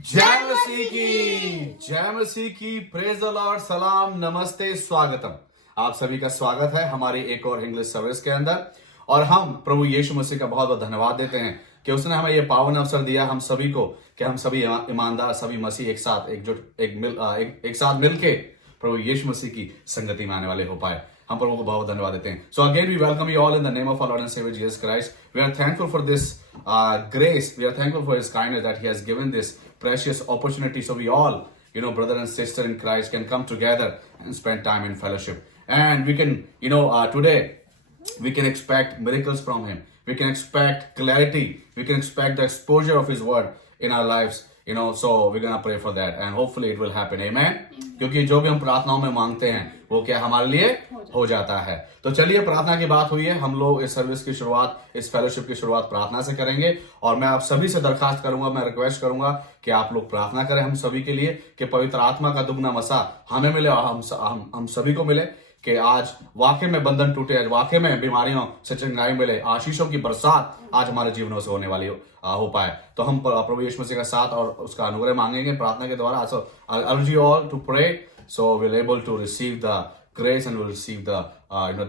जय मसीह की praise the Lord. सलाम, नमस्ते, स्वागतम। आप सभी का स्वागत है हमारी एक और इंग्लिश सर्विस के अंदर। और हम प्रभु यीशु मसीह का बहुत बहुत धन्यवाद देते हैं कि उसने हमें ये पावन अवसर दिया हम सभी को कि हम सभी ईमानदार सभी मसीह एक साथ एक साथ मिलके प्रभु यीशु मसीह की संगति में आने वाले हो पाए। हम प्रभु को बहुत धन्यवाद देते हैं। So again we welcome you all in the name of our Lord and saviour Jesus Christ. We are thankful for this grace. We are thankful for his kindness that he has given this precious opportunity so we all, brother and sister in Christ, can come together and spend time in fellowship. And we can, today we can expect miracles from him. We can expect clarity. We can expect the exposure of his word in our lives. So we're gonna pray for that and hopefully it will happen. Amen. क्योंकि जो भी हम प्रार्थनाओं में मांगते हैं वो क्या हमारे लिए हो जाता है। तो चलिए, प्रार्थना की बात हुई है, हम लोग इस सर्विस की शुरुआत, इस फेलोशिप की शुरुआत प्रार्थना से करेंगे। और मैं आप सभी से दरखास्त करूंगा, मैं रिक्वेस्ट करूंगा कि आप लोग प्रार्थना करें हम सभी के लिए कि पवित्र आत्मा का दुगना मसा हमें मिले और हम सभी को मिले कि आज वाकई में बंधन टूटे, आज वाकई में बीमारियों से चंगाई मिले, आशीषों की बरसात आज हमारे जीवनों से होने वाली हो पाए। तो हम प्रभु यीशु मसीह का साथ और उसका अनुग्रह मांगेंगे प्रार्थना के द्वारा। सो आई urge you all to pray so we'll able to receive the grace and we'll receive the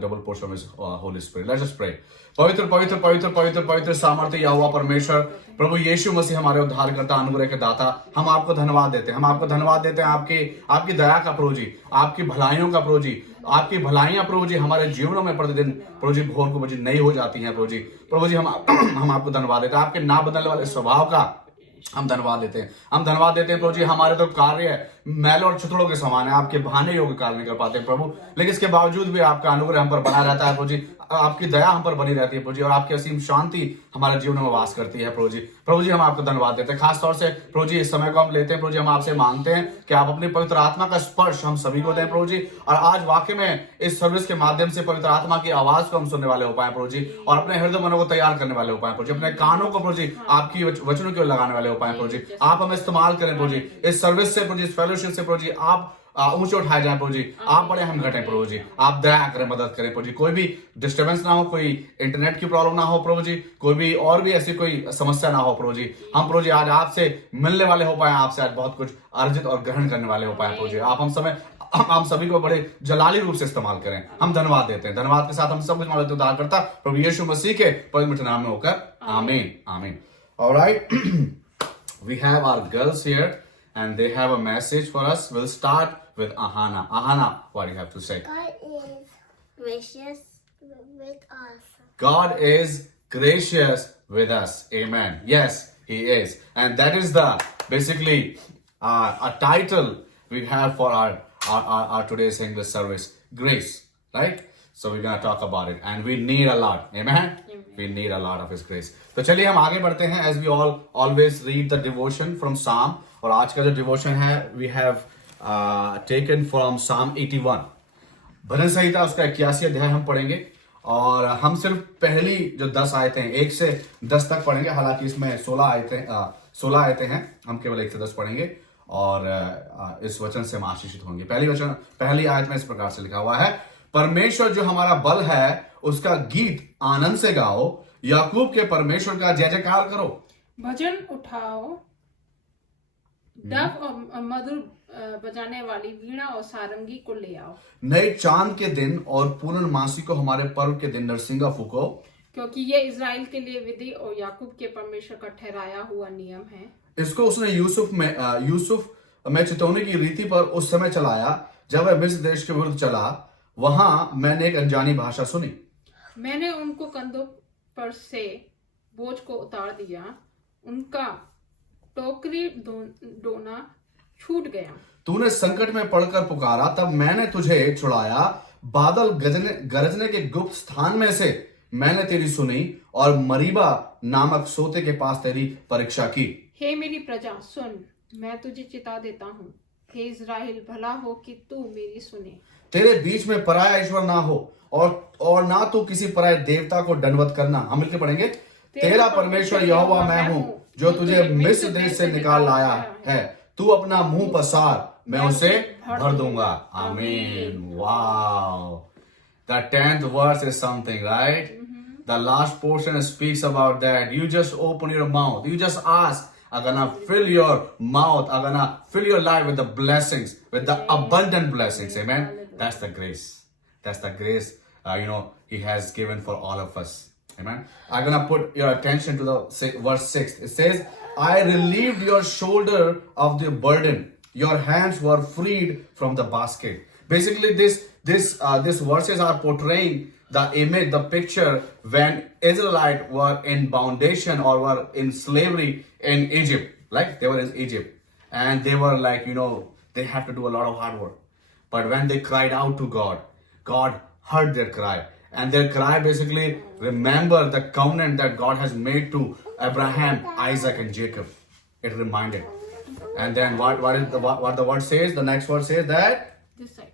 double portion of his Holy Spirit. Let's just pray. पवित्र पवित्र पवित्र पवित्र पवित्र सामर्थ्य यहोवा परमेश्वर प्रभु यीशु मसीह हमारे उद्धारकर्ता, अनुग्रह के दाता, हम आपको धन्यवाद देते हैं। हम आपको धन्यवाद देते हैं आपकी दया का प्रभु जी, आपकी भलाइयों का प्रभु जी, आपकी भलाइयां प्रभु जी हमारे जीवनों में प्रतिदिन प्रभु जी भोर को मुझे नई हो जाती हैं प्रभु जी। हम आपको धन्यवाद देते हैं। आपके ना बदलने वाले स्वभाव का हम धन्यवाद देते हैं। हम धन्यवाद देते हैं प्रभु जी, हमारे तो कार्य मैल और छुतड़ों के समान है, आपके बहाने योग्य कार्य नहीं कर पाते हैं प्रभु, लेकिन इसके बावजूद भी आपका अनुग्रह हम पर बना रहता है प्रभु जी, आपकी दया हम पर बनी रहती है प्रभु जी, और आपकी असीम शांति हमारे जीवन में वास करती है प्रभु जी। प्रभु जी हम आपको धन्यवाद देते हैं। खास तौर से प्रभु जी इस समय को हम लेते हैं प्रभु जी, हम आपसे मांगते हैं कि आप अपनी पवित्र आत्मा का स्पर्श हम सभी को दें प्रभु जी। और आज वाकई में इस सर्विस के माध्यम से पवित्र आत्मा की आवाज को हम सुनने वाले हो पाए प्रभु जी, और अपने हृदय मनों को तैयार करने वाले हो पाए प्रभु जी, अपने कानों को प्रभु जी आपकी वचनों की ओर लगाने वाले हो पाए प्रभु जी। आप हमें इस्तेमाल करें प्रभु जी, इस सर्विस से प्रभु जी, इस फेलोशिप से प्रभु जी आप ऊंचे उठाए जाए प्रभु जी, आप बड़े हम घटे प्रभु जी, आप दया करें, मदद करें प्रभु जी। कोई भी डिस्टर्बेंस ना हो, कोई इंटरनेट की प्रॉब्लम ना हो प्रभु जी, कोई भी और भी ऐसी कोई समस्या ना हो प्रभु जी। हम प्रभु जी आज आपसे मिलने वाले हो पाए, आपसे आज बहुत कुछ अर्जित और ग्रहण करने वाले हो पाए प्रभु जी। आप हम सभी को बड़े जलाली रूप से इस्तेमाल करें, हम धन्यवाद देते हैं। धन्यवाद के साथ हम सब कुछ मानते उद्धार करता प्रभु यीशु मसीह के पवित्र नाम में होकर आमीन आमीन। Alright, we have our girls here and they have a message for us. We'll start with Ahana. Ahana, what do you have to say? God is gracious with us. God is gracious with us. Amen. Yes, He is. And that is the basically a title we have for our today's English service. Grace, right? So we're going to talk about it. And we need a lot. Amen? We need a lot of His grace. तो चलिए हम आगे बढ़ते हैं as we always read the devotion from Psalm. और आज का जो डिवोशन है we have taken from Psalm 81. भजन संहिता उसका 81 अध्याय हम पढ़ेंगे और हम सिर्फ पहली जो 10 आयतें हैं 1 से 10 तक पढ़ेंगे। हालांकि इसमें 16 आयतें हैं, हम केवल 1 से 10 पढ़ेंगे और इस वचन से हम आशीषित होंगे। पहली आयत में इस प्रकार से लिखा हुआ है, परमेश्वर जो हमारा बल है उसका गीत आनंद से गाओ, याकूब के परमेश्वर का जय जयकार करो। भजन उठाओ, डफ और मधुर बजाने वाली वीणा और सारंगी को ले आओ। नए चांद के दिन और पूर्णमासी को हमारे पर्व के दिन नरसिंगा फूको, क्योंकि ये इज़राइल के लिए विधि और याकूब के परमेश्वर का ठहराया हुआ नियम है। इसको उसने यूसुफ में चितौनी की रीति पर उस समय चलाया जब वह मिस्र देश के विरुद्ध चला, वहां मैंने एक अनजानी भाषा सुनी। मैंने उनको कंधों पर से बोझ को उतार दिया, उनका टोकरी डोना छूट गया। तूने संकट में पड़कर पुकारा, तब मैंने तुझे छुड़ाया। बादल गरजने के गुप्त स्थान में से मैंने तेरी सुनी और मरीबा नामक सोते के पास तेरी परीक्षा की। हे मेरी प्रजा सुन, मैं तुझे चिता देता हूँ। हे इज़राइल, भला हो कि तू मेरी सुने। तेरे बीच में पराया ईश्वर ना हो और ना तू किसी पराये देवता को दंडवत करना। हम मिलकर पढ़ेंगे, तेरा परमेश्वर यहोवा मैं हूँ जो तुझे मिस्र देश से निकाल लाया है। तू अपना मुंह पसार, मैं उसे भर दूंगा। आमीन। Wow, the 10th verse is something, right? The last portion speaks about that. You just open your mouth, you just ask are gonna fill your mouth, are gonna fill your life with the blessings, with the abundant blessings. Amen. That's the grace. That's the grace, He has given for all of us. Amen. I'm gonna put your attention to the verse 6. It says, I relieved your shoulder of the burden. Your hands were freed from the basket. Basically, this verses are portraying the image, the picture when Israelites were in bondation or were in slavery in Egypt. Like they were in Egypt. And they were like, they have to do a lot of hard work. But when they cried out to God, God heard their cry. And their cry basically remember the covenant that God has made to Abraham, Isaac, and Jacob. It reminded. And then what the word says? The next word says that, This side.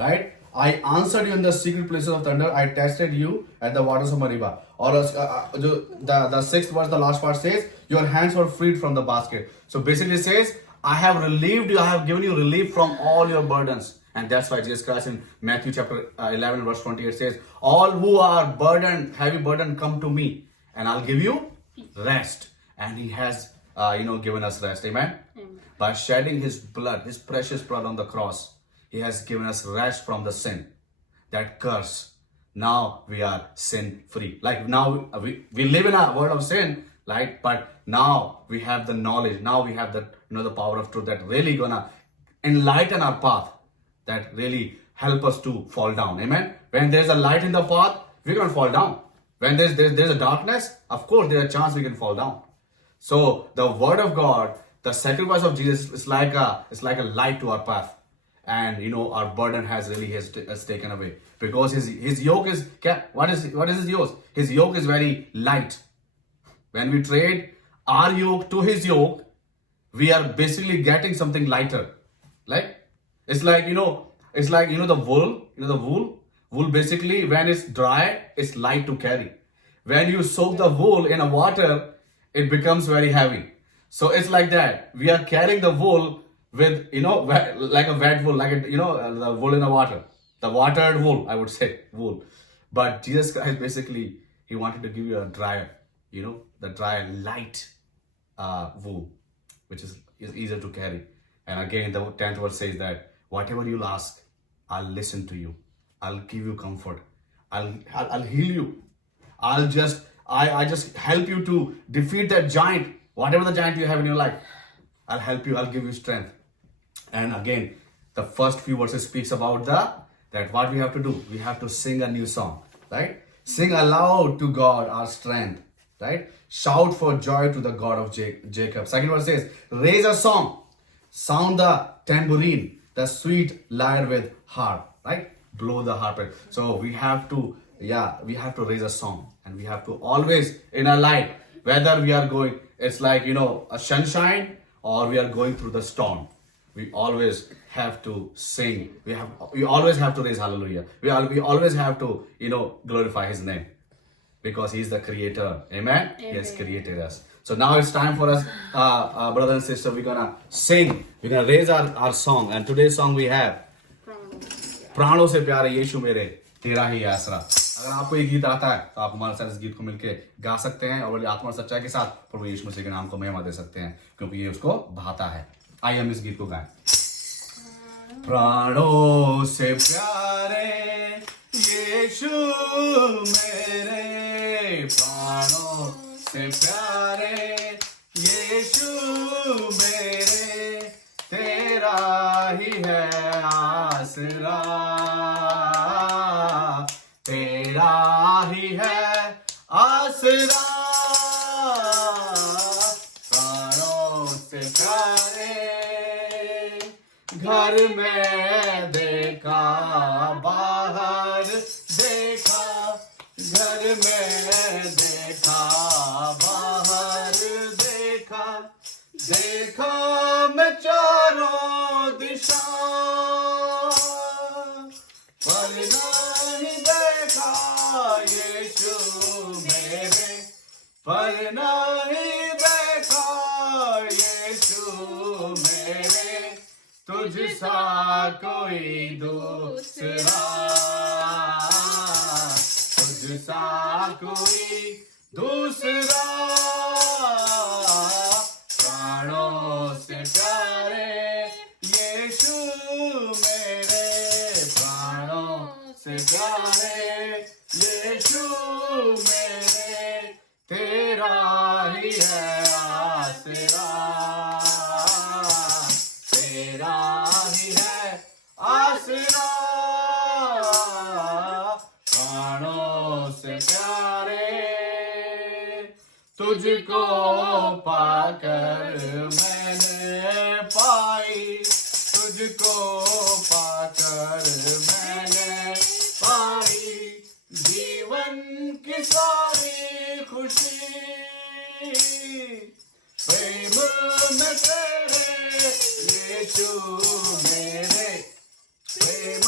right? I answered you in the secret places of thunder. I tested you at the waters of Mariba. Or the sixth verse, the last part says, your hands were freed from the basket. So basically it says, I have relieved you. I have given you relief from all your burdens. And that's why Jesus Christ in Matthew chapter 11 verse 28 says, all who are burdened, heavy burden, come to me and I'll give you rest. And he has, given us rest. Amen? Amen. By shedding his blood, his precious blood on the cross, he has given us rest from the sin, that curse. Now we are sin free. Like now we live in a world of sin, right? But now we have the knowledge. Now we have the power of truth that really gonna enlighten our path, that really help us to fall down. Amen. When there's a light in the path, we're gonna fall down. When there's a darkness, of course there's a chance we can fall down. So the word of God, the sacrifice of Jesus is like a light to our path. And our burden has taken away, because his yoke is what is his yoke? His yoke is very light. When we trade our yoke to his yoke, we are basically getting something lighter. Like it's like the wool. The wool basically when it's dry, it's light to carry. When you soak the wool in a water, it becomes very heavy. So it's like that. We are carrying the wool with like a wet wool, like the wool in the water, the watered wool, I would say, wool. But Jesus Christ basically, he wanted to give you a dry, the dry light wool, which is easier to carry. And again, the 10th verse says that whatever you'll ask, I'll listen to you. I'll give you comfort. I'll heal you. I just help you to defeat that giant, whatever the giant you have in your life. I'll help you. I'll give you strength. And again, the first few verses speaks about that what we have to do. We have to sing a new song, right? Sing aloud to God our strength, right? Shout for joy to the God of Jacob. Second verse says, raise a song, sound the tambourine, the sweet lyre with harp, right? Blow the harp. So we have to raise a song, and we have to always in our life, whether we are going, it's like a sunshine, or we are going through the storm. We always have to sing. We always have to raise hallelujah. We always have to, glorify his name, because he's the creator. Amen? He has created us. So now it's time for us, brothers and sisters, we're gonna sing. We're gonna raise our song. And today's song we have, प्राणों से प्यारे यीशु मेरे, तेरा ही आसरा. अगर आपको ये गीत आता है तो आप हमारे साथ इस गीत को मिलके गा सकते हैं और बड़ी आत्मा और सच्चाई के साथ प्रभु यीशु मसीह के नाम को महिमा दे सकते हैं, क्योंकि ये उसको भाता है. आइए हम इस गीत को गाएं. प्राणों से प्यारे यीशु मेरे, प्राणों से प्यारे यीशु मेरे, तेरा ही है आसरा, तेरा ही है आसरा. प्राणों से प्यारे, घर में देखा, बाहर देखा, घर में देखा, बाहर देखा, देखा मैं चारों दिशा, पर नहीं देखा यीशु मेरे, पर नहीं देखा यीशु मेरे, तुझ सा कोई दूसरा, तुझ सा कोई दूसरा. पाकर मैंने पाई, तुझको पाकर मैंने पाई जीवन की सारी खुशी। प्रेम में तेरे यीशु मेरे, प्रेम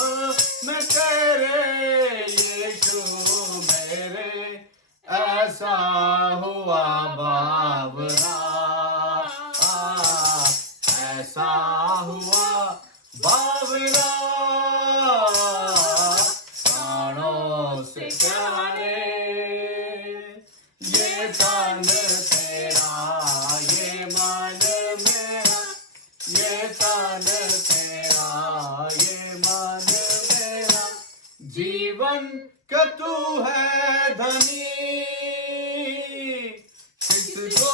में तेरे यीशु मेरे, ऐसा हुआ बावरा, ऐसा हुआ बावरा, प्राणों से प्यारे ये तन तेरा, ये मन मेरा, ये तन तेरा, ये मन मेरा, जीवन का तू है धनी, किसको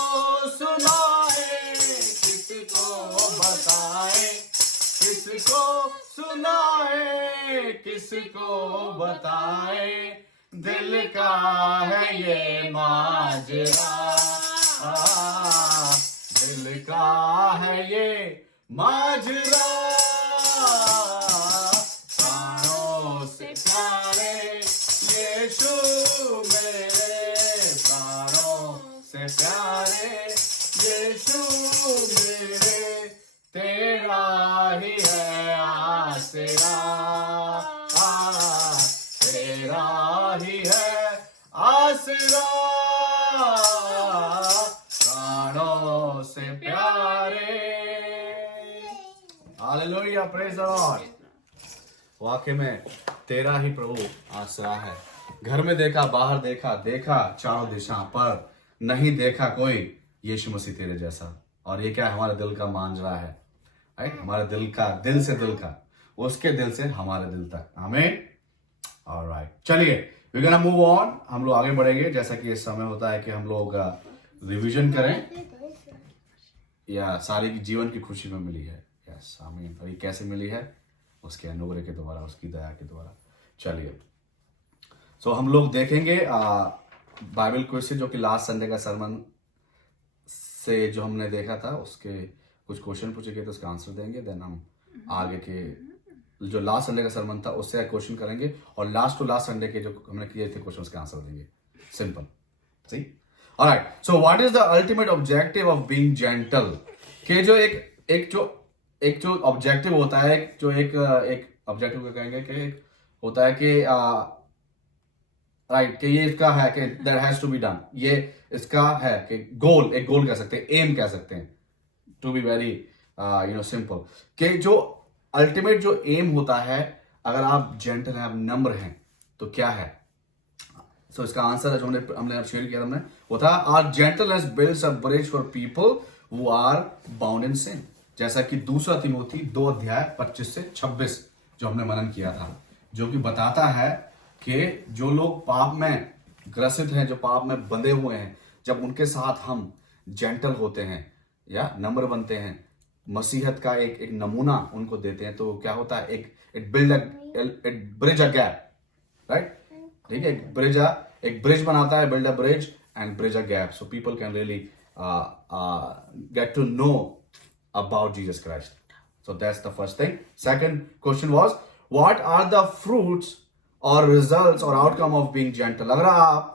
सुनाए, किसको बताए, किसको सुनाए, किसको बताए, दिल का है ये माजरा, दिल का है ये माजरा, प्राणों से प्यारे यीशु मेरे, प्राणों से प्यारे यीशु मेरे, तेरा ही है आसरा, तेरा ही है आसरा, प्राणों से प्यारे। Hallelujah, praise the Lord. वाकई में तेरा ही प्रभु आसरा है। घर में देखा, बाहर देखा, देखा चारों दिशा पर, नहीं देखा कोई यीशु मसीह तेरे जैसा। और ये क्या है, हमारे दिल का मांजरा है, राइट? हमारे दिल का, दिल से दिल का, उसके दिल से हमारे दिल तक। आमीन। ऑलराइट, चलिए वी गोना मूव ऑन। हम लोग आगे बढ़ेंगे। जैसा कि इस समय होता है कि हम लोग रिवीजन करें, या सारी की जीवन की खुशी में मिली है। यस, आमीन। और ये कैसे मिली है? उसके अनुग्रह के द्वारा, उसकी दया के द्वारा। चलिए, सो हम लोग देखेंगे बाइबल क्विज से, जो कि लास्ट संडे का सरमन से जो हमने देखा था, उसके कुछ क्वेश्चन पूछे गए थे, उसका आंसर देंगे। देन हम आगे के जो लास्ट संडे का सरमन था उससे क्वेश्चन करेंगे, और लास्ट टू लास्ट संडे के जो हमने किए थे क्वेश्चन, उसके आंसर देंगे। Simple, C. Alright, so what is the ultimate objective of being gentle? कि जो एक जो ऑब्जेक्टिव होता है, एक ऑब्जेक्टिव को कहेंगे कि एक होता है कि राइट, कि ये इसका है कि that has to be done, ये इसका है कि गोल, एक गोल कह सकते हैं, एम कह सकते हैं, टू बी वेरी सिंपल, कि जो अल्टीमेट जो एम होता है, अगर आप जेंटल हैं, आप नम्र हैं, तो क्या है? सो इसका आंसर जो हमने शेयर किया हमने, वो था our gentleness builds a bridge for people who are bound in sin. जैसा कि 2 तीमुथी 2 अध्याय 25 से 26 जो हमने मनन किया था, जो कि बताता है कि जो लोग पाप में ग्रसित हैं, जो पाप में बंधे हुए हैं, जब उनके साथ हम जेंटल होते हैं या नम्र बनते हैं, मसीहत का एक नमूना उनको देते हैं, तो क्या होता है? It bridge a gap, right? ठीक है, एक ब्रिज बनाता है, build a bridge and bridge a gap, so people can really get to know about Jesus Christ. So that's the first thing. Second question was, what are the fruits or results or outcome of being gentle? अगर आप,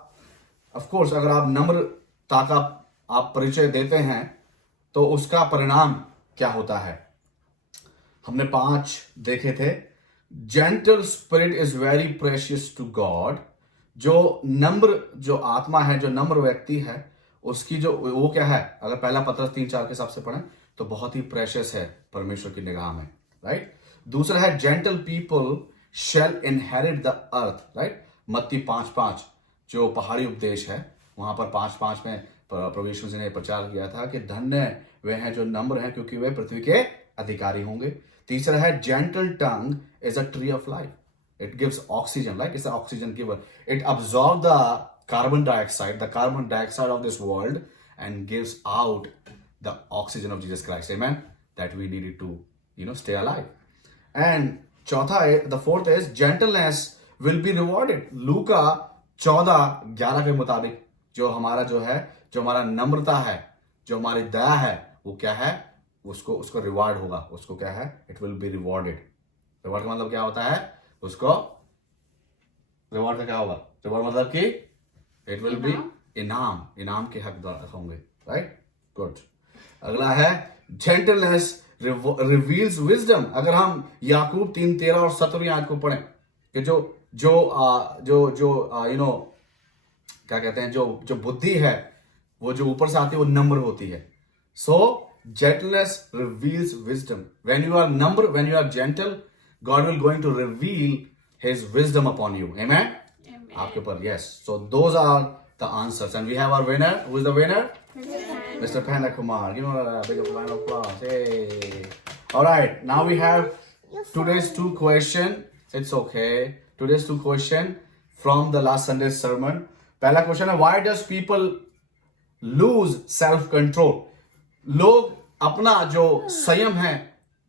of course, अगर आप नम्रता का आप परिचय देते हैं, तो उसका परिणाम क्या होता है? हमने 5 देखे थे। Gentle spirit is very precious to God. जो नम्र जो आत्मा है, जो नम्र व्यक्ति है, उसकी जो वो क्या है? अगर पहला पत्रस 3:4 के हिसाब से पढ़ें तो बहुत ही प्रेशियस है परमेश्वर की निगाह में, राइट? दूसरा है gentle people shall inherit the earth, right? मत्ती 5:5 जो पहाड़ी उपदेश है, वहां पर 5:5 में प्रभु यीशु मसीह ने प्रचार किया था कि धन्य वे हैं जो नम्र हैं, क्योंकि वे पृथ्वी के अधिकारी होंगे। तीसरा है gentle tongue is a tree of life, it gives oxygen, like it's oxygen giver, it absorb the carbon dioxide of this world and gives out the oxygen of Jesus Christ, amen, that we needed to stay alive. And the fourth is gentleness will be rewarded. लूका 14:11 के मुताबिक जो हमारा नम्रता है, जो हमारी दया है वो क्या है, उसको उसको रिवार्ड होगा, उसको क्या है, it will be rewarded. Reward का मतलब क्या होता है, उसको रिवॉर्ड का क्या होगा, रिवॉर्ड मतलब कि इट विल बी इनाम, इनाम के हकदार होंगे, राइट, गुड। अगला है जेंटलनेस रिवील्स विजडम। अगर हम याकूब 3:13 और 17 आयत को पढ़ें कि जो जो जो जो यू नो क्या कहते हैं, जो जो बुद्धि है वो जो ऊपर से आती है वो नम्र होती है। So gentleness reveals wisdom. When you are नम्र, when you are gentle, God will going to reveal his wisdom upon you. Amen, आपके ऊपर, yes. So those are the answers and we have our winner. Who is the winner? Mr. Panda Kumar. Give him a big round of applause. Hey. All right. Now we have today's two question. It's okay. Today's two question from the last Sunday's sermon. पहला question है, why does people lose self control? लोग अपना जो संयम है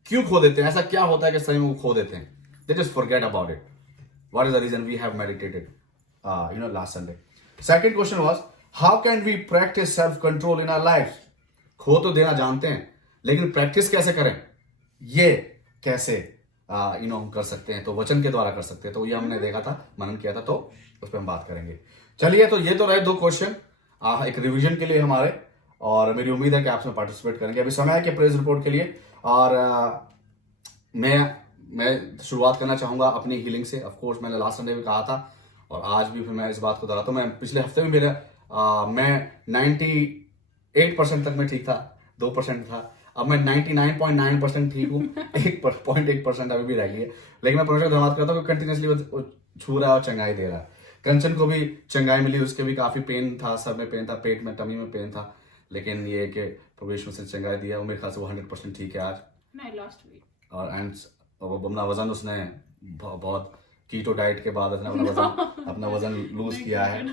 क्यों खो देते हैं? ऐसा क्या होता है कि संयम को खो देते हैं? They just forget about it. What is the reason? We have meditated, last Sunday. Second question was, how can we practice self control in our lives? खो तो देना जानते हैं, लेकिन प्रैक्टिस कैसे करें, ये कैसे हम कर सकते हैं? तो वचन के द्वारा कर सकते हैं। तो ये हमने देखा था, मनन किया था, तो उस पर हम बात करेंगे। चलिए, तो ये तो रहे दो क्वेश्चन एक रिवीजन के लिए हमारे, और मेरी उम्मीद है कि आप इसमें पार्टिसिपेट करेंगे। अभी समय है कि प्रेज रिपोर्ट के लिए, और मैं शुरुआत करना चाहूंगा अपनी हीलिंग से। ऑफ कोर्स मैंने लास्ट संडे भी कहा था, और आज भी फिर मैं इस बात को दोहराता हूं। मैं पिछले हफ्ते भी मैं 98% तक मैं ठीक था, 2% था। अब मैं 99.9% ठीक हूँ, 1.1% अभी भी रह गई है। लेकिन मैं परमेश्वर को धन्यवाद करता हूँ कि कंटिन्यूसली वो छू रहा है और चंगाई दे रहा है। कंचन को भी चंगाई मिली, उसके भी काफी पेन था, सर में पेन था, पेट में, टमी में पेन था, लेकिन ये कि परमेश्वर से चंगाई दिया। मेरे ख्याल से वो 100% ठीक है आज, नहीं लास्ट वीक। और अपना वजन उसने बहुत कीटो डाइट के बाद अपना वजन लूज किया है,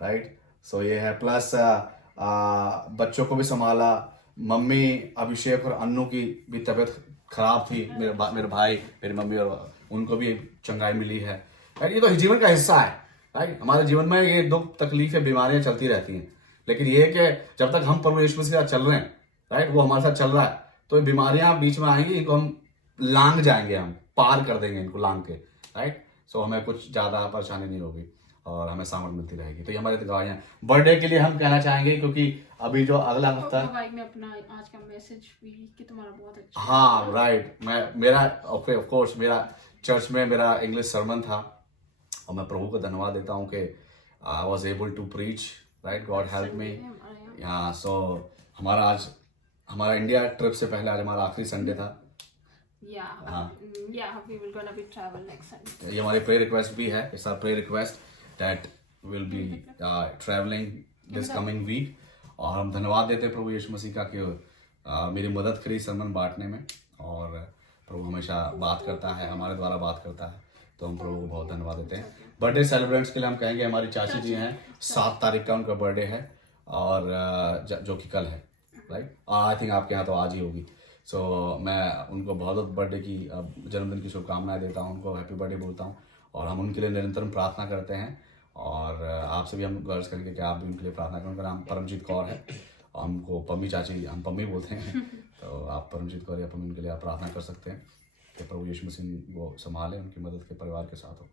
राइट। सो ये है, प्लस बच्चों को भी संभाला। मम्मी अभिषेक और अन्नू की भी तबीयत खराब थी, मेरे भाई, मेरी मम्मी, और उनको भी चंगाई मिली है, राइट। ये तो जीवन का हिस्सा है, राइट। हमारे जीवन में ये दुख, तकलीफें, बीमारियां चलती रहती हैं, लेकिन ये कि जब तक हम प्रभु यीशु मसीह के साथ चल रहे हैं, राइट, वो हमारे साथ चल रहा है, तो ये बीमारियां बीच में आएंगी, इनको हम लांग जाएंगे, हम पार कर देंगे इनको लांग के, राइट। सो हमें कुछ ज्यादा परेशानी नहीं होगी और हमें सामर्थ मिलती रहेगी। तो ये हमारी गवाहियां। बर्थडे के लिए हम कहना चाहेंगे, क्योंकि अभी जो अगला हफ्ता, भाई मैं अपना आज का मैसेज भी कि तुम्हारा बहुत अच्छा। हाँ, राइट। मेरा ऑफ कोर्स मेरा चर्च में मेरा इंग्लिश सर्मन था, और मैं प्रभु को धन्यवाद देता हूँ कि I was able to preach, right, God help me. So हमारा इंडिया ट्रिप से पहले आज हमारा आखिरी संडे था। we will gonna be travel next Sunday. ये हमारी प्रेयर रिक्वेस्ट भी है, it's our prayer request that will be travelling this coming week. और हम धन्यवाद देते हैं प्रभु यीशु मसीह का कि मेरी मदद करी सरमन बांटने में, और प्रभु हमेशा बात करता है, हमारे द्वारा बात करता है, तो हम प्रभु को बहुत धन्यवाद देते हैं। बर्थडे सेलिब्रेट्स के लिए हम कहेंगे, हमारी चाची जी हैं, 7 तारीख का उनका बर्थडे है, और जो कि कल है, राइट। आई थिंक आपके यहाँ तो आज ही होगी। सो मैं उनको बहुत बर्थडे की, जन्मदिन की शुभकामनाएं देता हूँ, उनको हैप्पी बर्थडे बोलता हूँ, और हम उनके लिए निरंतर प्रार्थना करते हैं। और आपसे भी हम गर्ज करेंगे कि आप भी उनके लिए प्रार्थना करें। उनका नाम परमजीत कौर है, और हमको पम्मी चाची, हम पम्मी बोलते हैं, तो आप परमजीत कौर या पम्मी, उनके लिए आप प्रार्थना कर सकते हैं कि प्रभु यीशु मसीह वो संभाले, उनकी मदद के परिवार के साथ हो।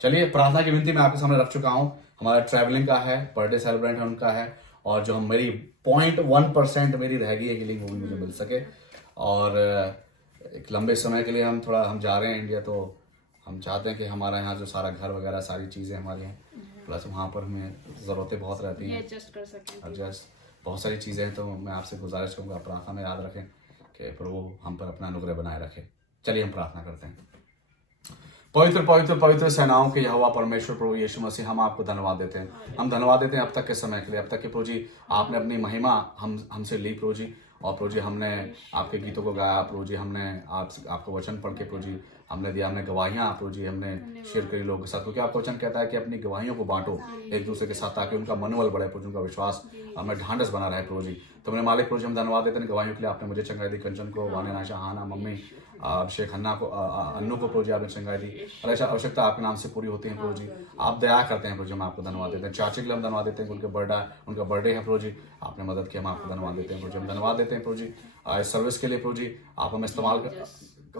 चलिए, प्रार्थना की विनती मैं आपके सामने रख चुका हूँ। हमारा ट्रैवलिंग का है, बर्थडे सेलिब्रेंट है उनका है, और जो हम मेरी 0.1% मेरी रह गई है हीलिंग, वो भी मुझे मिल सके। और एक लंबे समय के लिए हम जा रहे हैं इंडिया, तो हम चाहते हैं कि हमारा यहाँ जो सारा घर वगैरह, सारी चीज़ें हमारी हैं, प्लस वहाँ पर हमें ज़रूरतें बहुत रहती हैं, एडजस्ट कर सकें, एडजस्ट बहुत सारी चीज़ें हैं। तो मैं आपसे गुजारिश करूँगा, प्रार्थना में याद रखें कि प्रभु हम पर अपना अनुग्रह बनाए रखे। चलिए हम प्रार्थना करते हैं। पवित्र पवित्र पवित्र सेनाओं के यहोवा परमेश्वर प्रभु यीशु मसीह, हम आपको धन्यवाद देते हैं। हम धन्यवाद देते हैं अब तक के समय के लिए, अब तक के प्रभु जी आपने अपनी महिमा हमसे ली प्रभु जी, और प्रभु जी हमने आपके गीतों को गाया प्रभु जी, हमने आपको वचन पढ़ के प्रभु जी हमने दिया, हमने गवाहियां प्रभु जी हमने शेयर करी लोगों के साथ, क्योंकि आपका वचन कहता है कि अपनी गवाहियों को बांटो एक दूसरे के साथ, ताकि उनका मनोबल बढ़े प्रभु, उनका विश्वास हमें ढांढस बना रहे प्रभु जी। तो मेरे मालिक प्रभु जी हम धन्यवाद देते हैं गवाहियों के लिए। आपने मुझे चंगाई दी, कंचन को, वाने नाशा, हाना, मम्मी, अभिषेक, हन्ना को, अन्नू को प्रभु जी आपने चंगाई दी। आवश्यकता आपके नाम से पूरी होती है प्रभु जी, आप दया करते हैं प्रभु जी, हम आपको धन्यवाद देते हैं। चाची के लिए हम धन्यवाद देते हैं, उनका बर्थडे है प्रभु जी, आपने मदद की, हम आपको धन्यवाद देते हैं प्रभु जी। हम धन्यवाद देते हैं प्रभु जी इस सर्विस के लिए प्रभु जी, आप हमें इस्तेमाल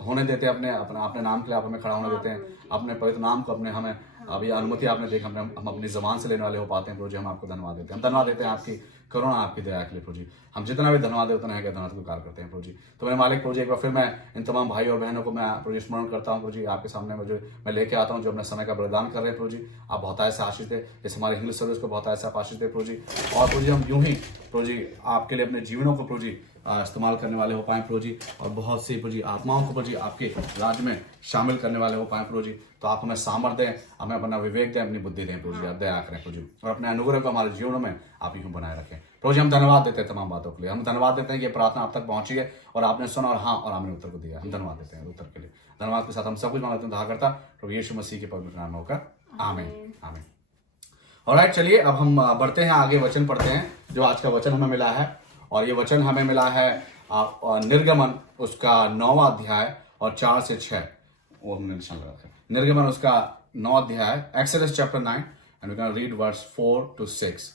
होने देते हैं, अपने नाम के लिए आप हमें खड़ा होने देते हैं, अपने पवित्र नाम को हमें अभी अनुमति आपने देखा, हम अपनी जबान से लेने वाले हो पाते हैं प्रभु जी, हम आपको धन्यवाद देते हैं। हम धन्यवाद देते हैं आपकी करुणा, आपकी दया के लिए प्रभु जी। हम जितना भी धन्यवाद दें उतना है कि धन्यवाद को कार्य करते हैं प्रभु जी। तो मेरे मालिक प्रभु जी, एक बार फिर मैं इन तमाम भाई और बहनों को मैं प्रभु जी स्मरण करता हूँ प्रभु जी, आपके सामने मैं लेके आता हूँ जो अपने समय का बलिदान कर रहे हैं प्रभु जी। आप बहुत ऐसे आशीष दे, इस हमारे इंग्लिश सर्विस को बहुत ऐसा आशीष दे प्रभु जी, और प्रभु जी हम यूं ही प्रभु जी आपके लिए अपने जीवनों को प्रभु जी इस्तेमाल करने वाले हो पाए प्रभु जी, और बहुत सी प्रभु जी आत्माओं को प्रभु जी आपके राज्य में शामिल करने वाले हो पाए प्रभु जी। तो आप हमें सामर्थ्य दें, हमें अपना विवेक दें, अपनी बुद्धि दें प्रभु जी, आप दया करें प्रभु जी, और अपने अनुग्रह को हमारे जीवनों में आप यूं बनाए रखें प्रभु जी। हम धन्यवाद देते हैं तमाम बातों के लिए, हम धन्यवाद देते हैं कि प्रार्थना आप तक पहुंची है और आपने सुना और हाँ और आपने उत्तर को दिया। हम धन्यवाद देते हैं उत्तर के लिए, धन्यवाद के साथ हम सब कुछ मानते हैं करता प्रभु यीशु मसीह के पवित्र नाम में होकर, आमीन आमीन। ऑलराइट, चलिए अब हम बढ़ते हैं आगे, वचन पढ़ते हैं जो आज का वचन हमें मिला है, और ये वचन हमें मिला है निर्गमन उसका 9वां अध्याय और 4 से 6, वो हमने निशान लगा था। निर्गमन उसका 9 अध्याय, Exodus chapter 9, and we can read verse 4 to 6।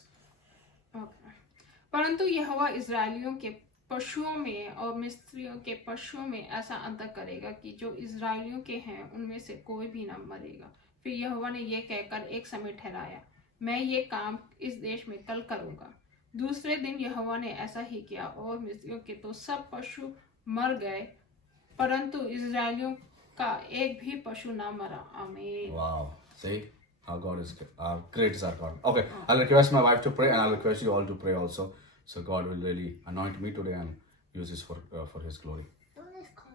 परंतु यहोवा इस्राएलियों के पशुओं में और मिस्रियों के पशुओं में ऐसा अंतर करेगा कि जो इस्राएलियों के हैं उनमें से कोई भी न मरेगा। फिर यहोवा ने यह कहकर एक समय ठहराया, मैं ये काम इस देश में कल करूंगा। दूसरे दिन यहोवा ने ऐसा ही किया, और मिस्रियों के तो सब पशु मर गए, परंतु इस्राएलियों का एक भी पशु ना मरा। आमीन। Wow, see how God is great is our God. Okay, I'll request my wife to pray, and I'll request you all to pray also. So God will really anoint me today and use this for His glory.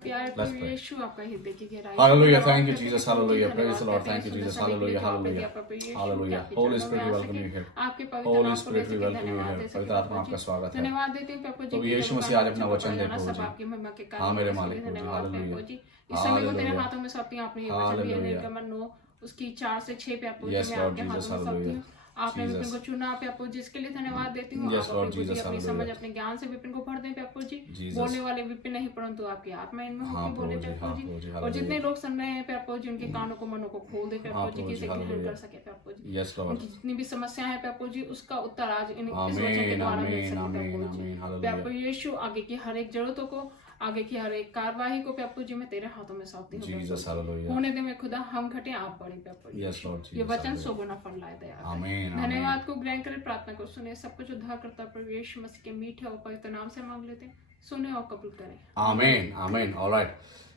प्यारे Let's Prabhu pray. यीशु, आपका हृदय की गहराई से Hallelujah, धन्यवाद thank you करते हैं, Jesus, प्रभु जी, hallelujah, धन्यवाद praise the Lord, करते हैं, thank you सुंदर Jesus, सभी के लिए hallelujah, जो आपने hallelujah, दिया, प्रभु यीशु, hallelujah. कि आप Holy विचारों Spirit, में we आ welcome you सके। here. आपके पवित्र Holy नाम को Spirit, लेकर we के welcome you धन्यवाद here. दे सके, पवित्र आत्मा प्रभु जी। आपका स्वागत है। धन्यवाद देते हैं प्रभु जी, प्रभु कि यीशु जब मसीह आज अपना आपका वचन दे जाना प्रभु सब जी। आपकी महिमा के हाँ मेरे कारण मालिक इसके लिए प्रभु जी, धन्यवाद प्रभु हालेलुया, जी। इस समय को तेरे हालेलुया, हाथों में सौंपती हूँ, अपनी ये वचन भी है, हालेलुया। निर्गमन 9 उसकी 4 से 6 पे प्रभु जी Yes, मैं Lord आपके Jesus, हाथों में सौंपती hallelujah. हूँ। आपने Jesus. विपिन को चुना प्रभु जी, इसके लिए धन्यवाद देती हूँ। Yes, आप Lord अपनी बुद्धि, Jesus, अपनी समझ, hallelujah. अपने ज्ञान से विपिन को भर दें प्रभु जी। Jesus. बोलने वाले विपिन नहीं, परंतु आपकी आत्मा इनमें हाँ, होकर बोले प्रभु जी, प्रभु हाँ, जी। प्रभु जी, और hallelujah. जितने लोग सुन रहे हैं प्रभु जी, उनके कानों को, मनों को खोल दे हाँ, प्रभु जी, प्रभु कि जी, इसे ग्रहण hallelujah. कर सके प्रभु जी। Yes, Lord. उनकी जितनी भी समस्याएं हैं प्रभु जी, उसका उत्तर आज इस वचन के आमीन, द्वारा मिल आमीन, सके आमीन, प्रभु जी। आमीन, hallelujah. प्रभु यीशु, आगे की हर एक जरूरतों को, आगे की हर एक कार्यवाही को प्रभु जी मैं तेरे हाथों में सौंपती हूँ प्रभु Jesus, जी। hallelujah. होने दे मैं खुदा, हम घटे आप बड़ी प्रभु जी। Yes, Lord Jesus, ये वचन hallelujah. सोगुना फल लाए दया करें। आमीन, आमीन। धन्यवाद को ग्रहण करें, प्रार्थना को सुने, सब कुछ उद्धार करता प्रभु यीशु मसीह के मीठे और पवित्र नाम से मांग लेते हैं, सुने और कबूल करें। Amen. Amen. All right.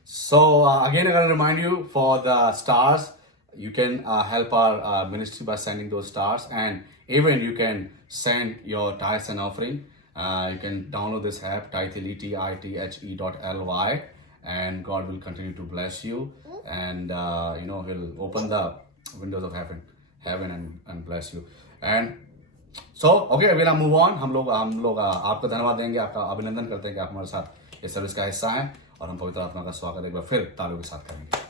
So again, I gotta remind you for the stars, you can help our ministry by sending those stars, and even you can send your tithes and offering. You can download this app, tithe.ly, and God will continue to bless you, and He'll open the windows of heaven and bless you. And so okay, अभी हम move on. हम लोग आपको धन्यवाद देंगे, आपका अभिनंदन करते हैं कि आप हमारे साथ इस सर्विस का हिस्सा हैं, और हम पवित्र आत्मा का स्वागत एक बार फिर तालियों के साथ करेंगे।